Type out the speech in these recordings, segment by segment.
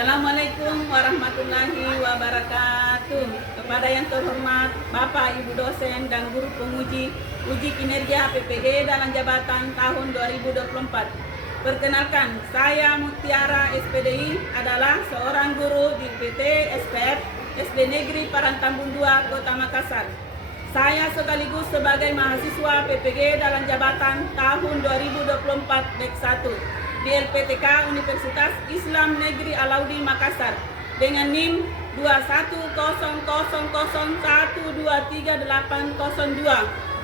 Assalamualaikum warahmatullahi wabarakatuh. Kepada yang terhormat Bapak, Ibu dosen dan guru penguji uji kinerja PPG dalam jabatan tahun 2024. Perkenalkan, saya Mutiara SPDI adalah seorang guru di PT SPF SD Negeri Parantambun 2 Kota Makassar. Saya sekaligus sebagai mahasiswa PPG dalam jabatan tahun 2024 batch 1 di LPTK Universitas Islam Negeri Alauddin Makassar dengan NIM 21000123802.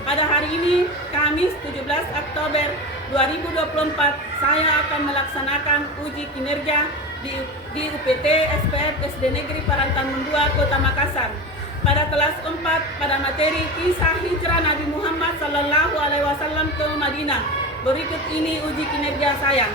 Pada hari ini, Kamis 17 Oktober 2024, saya akan melaksanakan uji kinerja di UPT SPF SD Negeri Parantambun 2 Kota Makassar pada kelas 4 pada materi kisah hijrah Nabi Muhammad SAW ke Madinah. Berikut ini uji kinerja saya.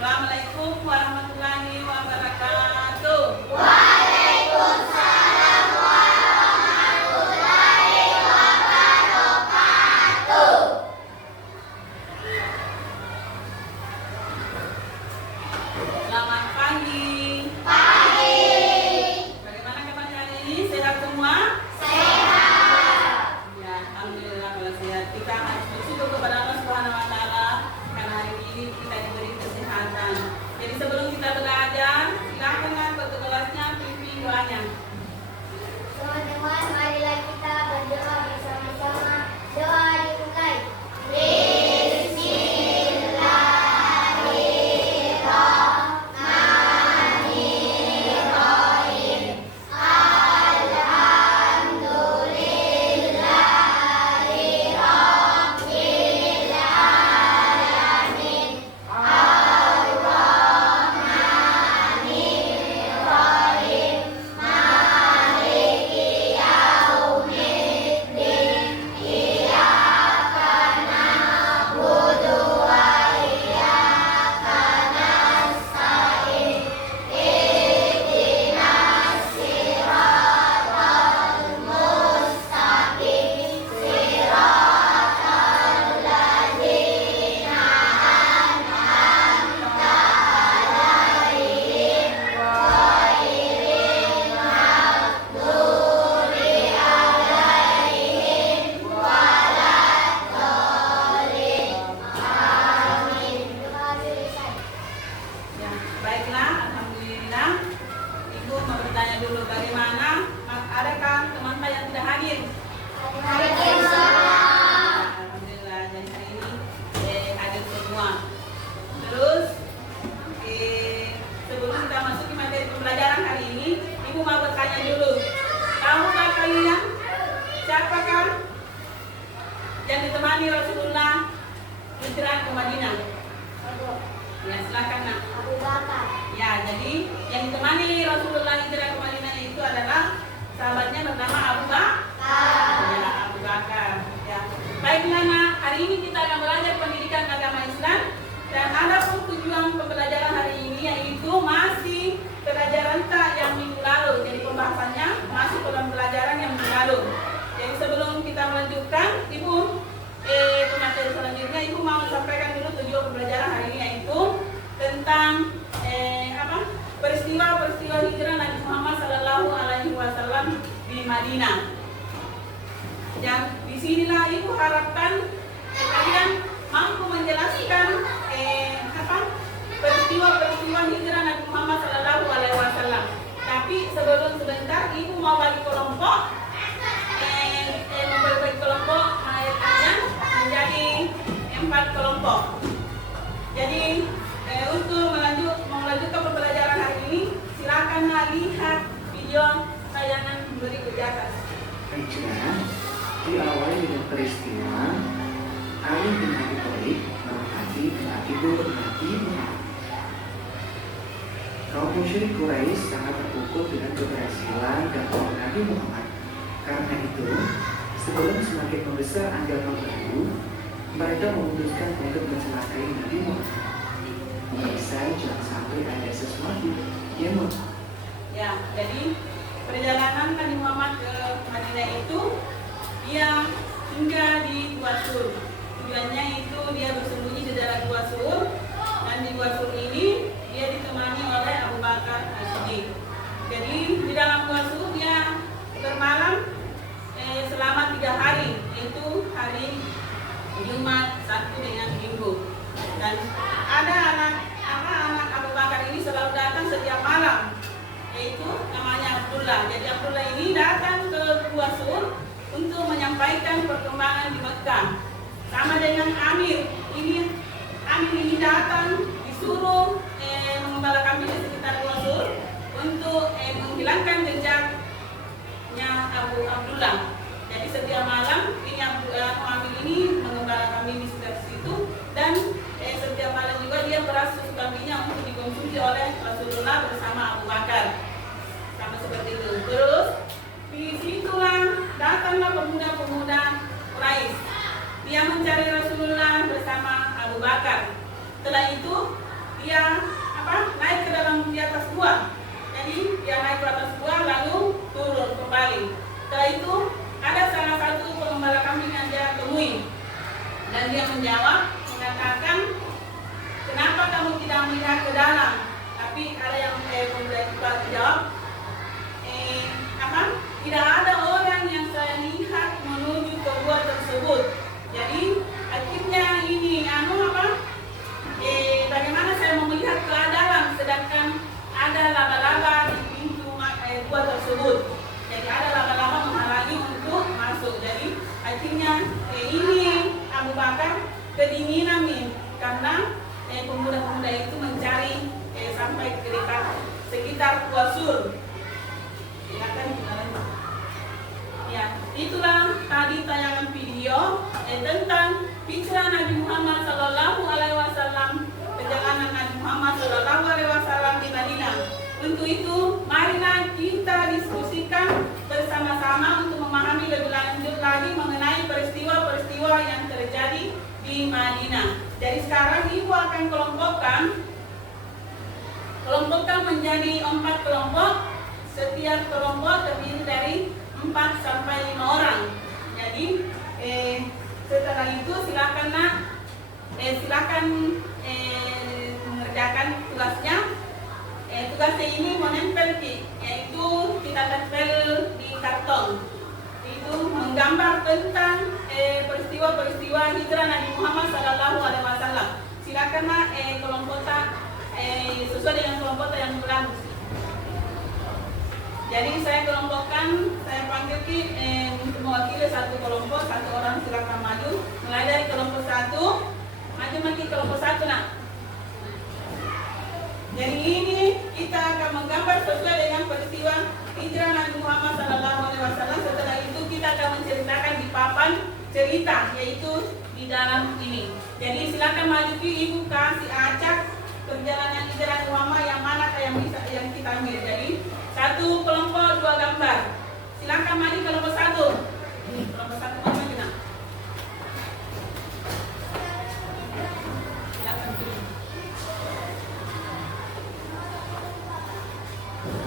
Assalamualaikum warahmatullahi wabarakatuh. Waalaikumsalam warahmatullahi wabarakatuh. Selamat pagi. Pagi. Bagaimana kabarnya hari ini? Sehat semua? Sehat. Ya, alhamdulillah kalau sehat. Kita harus bersyukur kepada Allah Subhanahu wa taala karena hari ini kita diberi kesehatan. Jadi sebelum kita belajar, silakan ke kelasnya pimpin doanya. Teman-teman, marilah kita berdoa bersama-sama. Doa dimulai. Bismillahirrahmanirrahim. Alhamdulillahi rabbil alamin. Ar-Rahmanir-Rahim. Maliki yaumiddin. Iyyaka na'budu wa iyyaka nasta'in. Ihdinas siratal mustaqim. Siratal ladzina an'amta 'alaihim ghairil maghdubi 'alaihim waladdallin. Amin. Ya, baiklah, alhamdulillah. Ibu mau bertanya dulu bagaimana? Adakah teman-teman yang tidak hadir? Alhamdulillah, jadi hari ini hadir semua. Terus sebelum kita masuk ke materi pembelajaran hari ini, Ibu mau bertanya dulu. Tahukah kalian siapakah yang ditemani Rasulullah hijrah ke Madinah? Ya, silakan nak. Abu Bakar. Ya, jadi yang ditemani Rasulullah hijrah ke Madinah itu adalah sahabatnya bernama Abu Bakar. Ya, Abu Bakar. Ya. Baiklah nak, hari ini kita akan belajar pendidikan agama Islam dan ada pun tujuan pembelajaran hari ini yaitu masih pelajaran tak yang minggu lalu. Jadi pembahasannya masih pembelajaran yang minggu lalu. Jadi sebelum kita melanjutkan, Ibu ke materi selanjutnya, Ibu mau sampaikan dulu tujuan pembelajaran hari ini yaitu tentang peristiwa hijrah Nabi Muhammad SAW di Madinah. Dan disinilah Ibu harapkan kalian mampu menjelaskan peristiwa hijrah Nabi Muhammad SAW. Tapi sebelum sebentar, Ibu mau bagi kelompok, membagi kelompok kalian menjadi 4 kelompok. Jadi untuk melanjutkan pembelajaran hari ini, silakan lihat video tayangan berikut di atas. Hijrah Diawali dengan peristiwa Ali bin Abi Thalib merpati ibu Nabi Muhammad. Kaum musyrik Quraisy sangat terpukul dengan keberhasilan dakwah Nabi Muhammad. Karena itu, sebelum semakin membesar ancaman baru, mereka memutuskan untuk mencelakai Nabi Muhammad. Bisa jangan sampai ada sesuatu yang Ya, jadi perjalanan Nabi Muhammad ke Madinah itu dia tinggal di Gua Sur. Tujuannya itu dia bersembunyi di dalam Gua Sur, dan di Gua Sur ini dia ditemani oleh Abu Bakar As-Siddiq. Jadi di dalam Gua Sur dia bermalam selama 3 hari, yaitu hari Jumat, Sabtu dengan Minggu. Dan ada anak Abu Bakar ini selalu datang setiap malam, yaitu namanya Abdullah. Jadi Abdullah ini datang ke Gua Sur untuk menyampaikan perkembangan di Mekah. Sama dengan Amir ini datang disuruh mengembala kambing di sekitar Gua Sur untuk menghilangkan jejaknya Abu Abdullah. Jadi setiap malam ini Amir ini mengembala kambing di sekitar situ, dan setiap malam juga dia beras susu kambingnya untuk dikonsumsi oleh Rasulullah bersama Abu Bakar. Sama seperti itu. Terus di situlah datanglah pemuda-pemuda Quraisy. Dia mencari Rasulullah bersama Abu Bakar. Setelah itu dia naik ke di atas gua. Jadi dia naik ke atas gua lalu turun kembali. Setelah itu ada salah satu pengembala kambing yang dia temui, dan dia mengatakan, kenapa kamu tidak melihat ke dalam? Tapi ada yang pemuda itu jawab, tidak ada orang yang saya lihat menuju ke gua tersebut. Jadi akhirnya ini bagaimana saya mau melihat ke dalam sedangkan ada laba-laba di pintu gua tersebut. Jadi ada laba-laba menghalangi untuk masuk. Jadi akhirnya ini Abu Bakar kedinginan karena pemuda-pemuda itu mencari sampai ke dekat sekitar Gua Sur. Ya, itulah tadi tayangan video tentang pikiran Nabi Muhammad SAW, perjalanan Nabi Muhammad SAW di Madinah. Untuk itu, marilah kita diskusikan bersama-sama untuk memahami lebih lanjut lagi mengenai peristiwa-peristiwa yang terjadi di Madinah. Jadi sekarang Ibu akan kelompokkan menjadi 4 kelompok. Setiap kelompok terdiri dari 4 sampai 5 orang. Jadi setelah itu silakan mengerjakan tugasnya. Tugasnya ini menempel yaitu kita tempel di karton. Itu menggambar tentang peristiwa-peristiwa hijrah Nabi Muhammad SAW. Silakan kelompok sesuai dengan kelompok yang berlaku. Jadi saya panggil untuk mewakili satu kelompok, satu orang silakan maju. Mulai dari kelompok 1, maju makin kelompok 1 nak. Jadi ini kita akan menggambar sesuai dengan peristiwa hijrah Nabi Muhammad SAW. Setelah itu kita akan menceritakan di papan cerita, yaitu di dalam ini. Jadi silakan maju Ibu kasih acak perjalanan hijrah Muhammad yang mana yang kita ambil. Jadi 1 kelompok 2 gambar. Silakan maju kelompok 1. Kelompok 1 maju nak. Silakan pilih.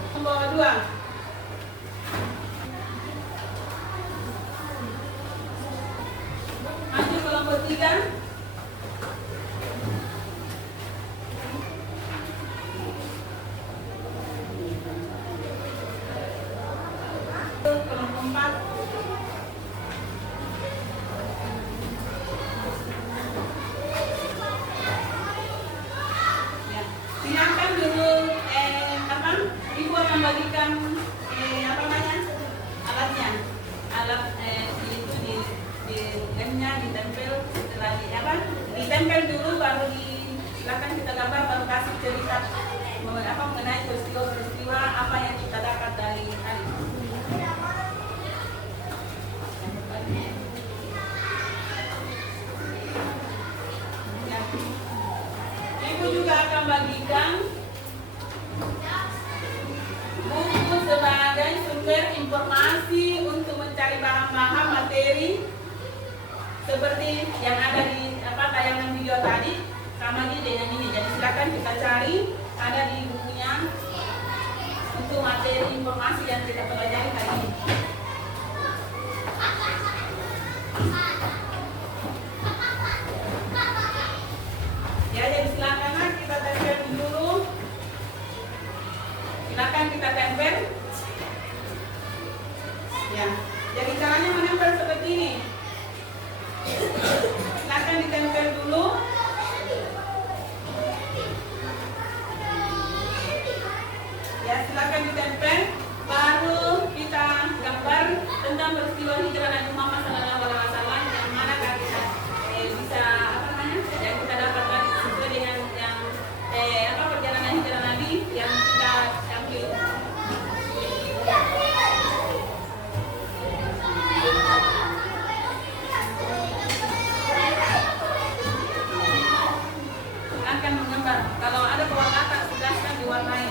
Kelompok 2. Maju kelompok 3. Kelompok 4. Ya, silakan dulu Ibu akan bagikan alatnya. Alat itu di lemnya ditempel, setelah ditempel dulu baru silakan kita gambar, baru kasih cerita mengenai peristiwa-peristiwa apa yang kita dapat dari hari. bagikan buku sebagai sumber informasi untuk mencari bahan-bahan materi seperti yang ada di tayangan video tadi sama dengan ini. Jadi silakan kita cari, ada di bukunya untuk materi informasi yang kita pelajari hari ini. Ya, jadi silakan kita tempel dulu. Silakan kita tempel. Ya, jadi caranya menempel seperti ini. Silakan ditempel dulu. Ya, silakan ditempel. Baru kita gambar tentang peristiwa hijrah Nabi Muhammad SAW yang mana kita bisa yang kita dapatkan sesuai dengan yang perjalanan hijrah Nabi yang kita ambil. Akan menggambar. Kalau ada pewarna silakan diwarnai.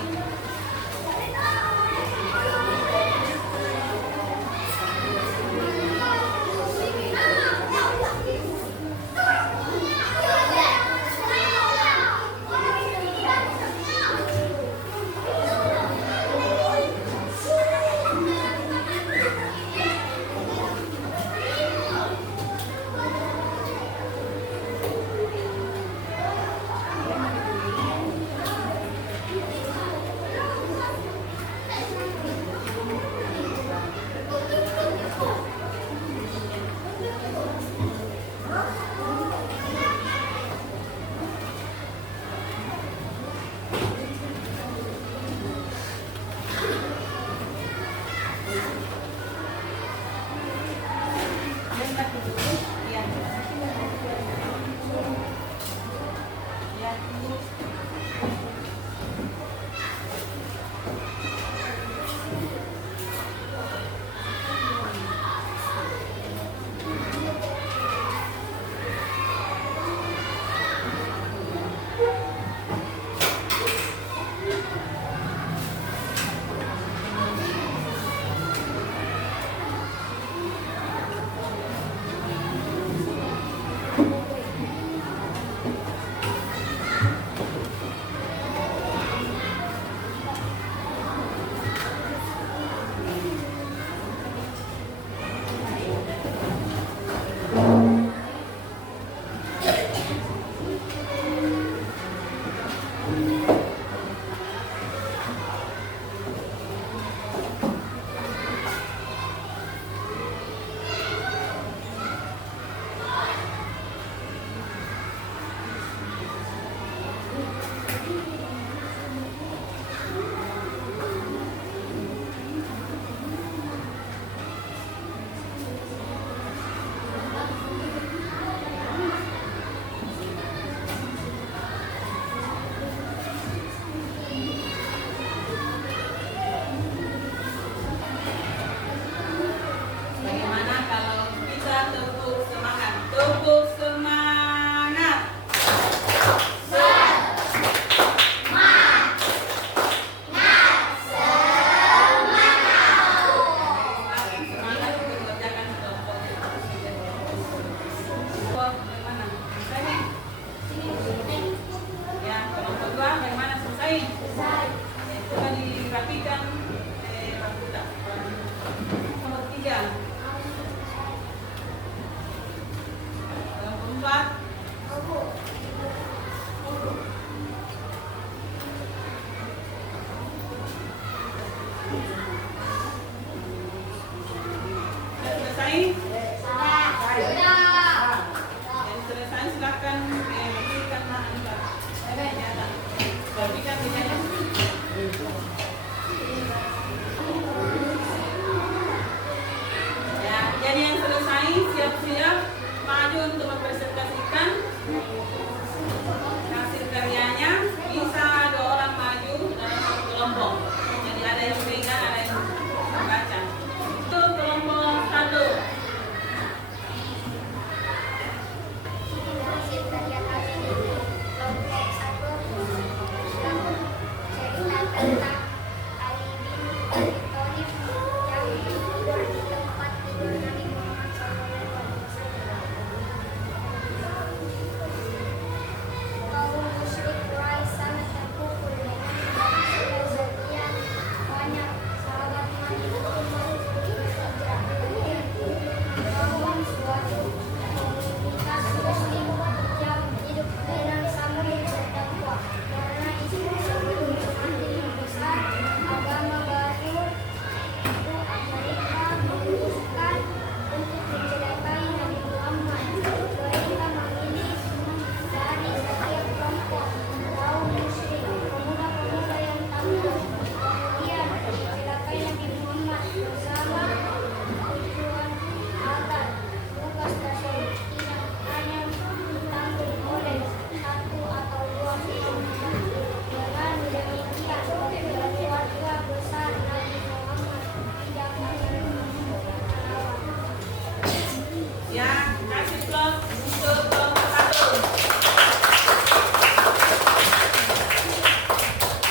Ya, kasih plus untuk kelompok 1.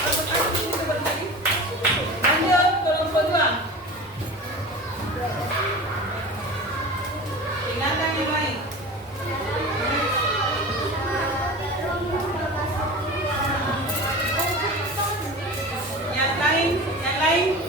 Kelompok 1 bisa berbagi. Lanjut kelompok 2. Ingatkan yang lain. Yang lain.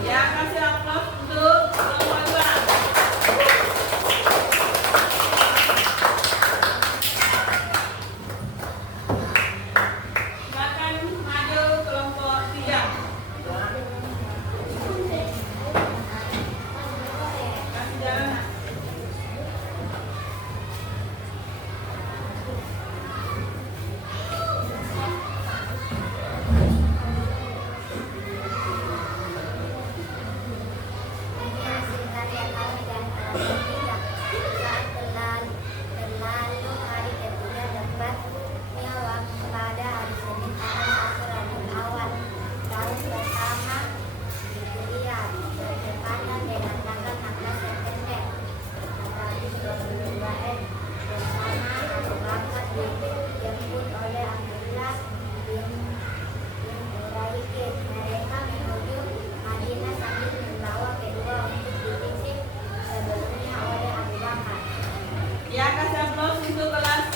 Ya, kasih aplaus untuk kelompok 2. Silakan maju kelompok 3. Kasih jalan. Hasil karya kami dan alhamdulillah saat terlalu hari ketiga tepatnya pada hari Senin tanggal 1 Rabiul Awal tahun pertama Hijriah bertepatan dengan tanggal 16 September 2022 bersama Abu Bakar dijemput oleh Abdullah bin Uraiqid. Mereka menuju Madinah sambil membawa kedua untuk dititip sebelumnya oleh Abu Bakar. Ya, kasih aplaus untuk kelas.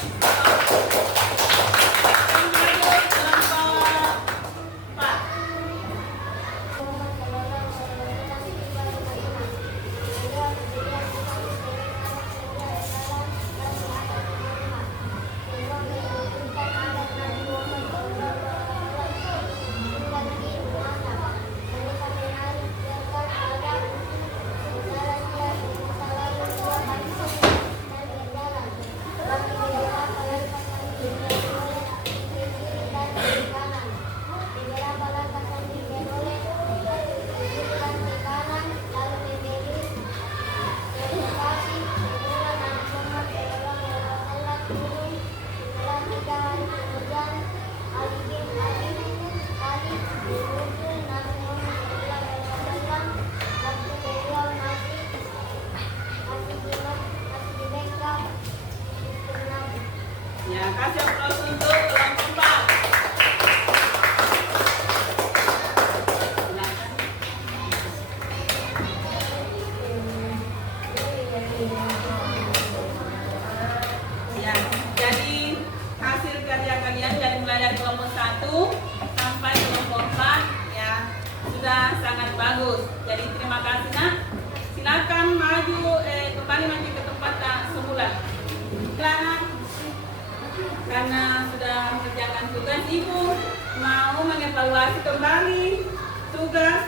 Maju kelompok 4. Ya, kasih aplaus untuk kelompok 4. Silakan. Ya, jadi hasil karya kalian dari mulai dari kelompok 1 sampai kelompok 4 ya sudah sangat bagus. Jadi terima kasih nak. Silakan maju kembali maju ke tempat semula. Silakan. Karena sudah mengerjakan tugas, Ibu mau mengevaluasi kembali tugas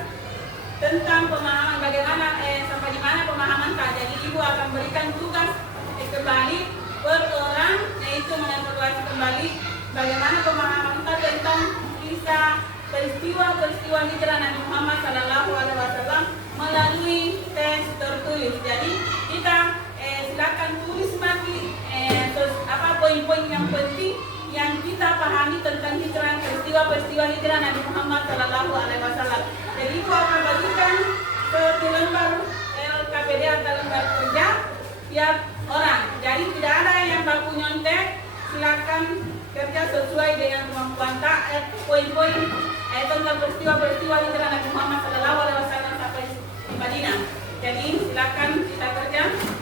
tentang pemahaman bagaimana sampai di mana pemahaman Kak. Jadi Ibu akan berikan tugas kembali per orang, yaitu mengevaluasi kembali bagaimana pemahaman Kak tentang kisah peristiwa hijrah Nabi Muhammad SAW melalui tes tertulis. Jadi kita silakan tulis lagi poin-poin yang penting yang kita pahami tentang hijrah, peristiwa hijrah Nabi Muhammad SAW. Jadi Ibu akan bagikan satu lembar LKPD atau lembar kerja tiap orang. Jadi tidak ada yang baku nyontek, silakan kerja sesuai dengan kemampuan poin-poin tentang peristiwa hijrah Nabi Muhammad SAW sampai di Madinah. Jadi silakan kita kerja.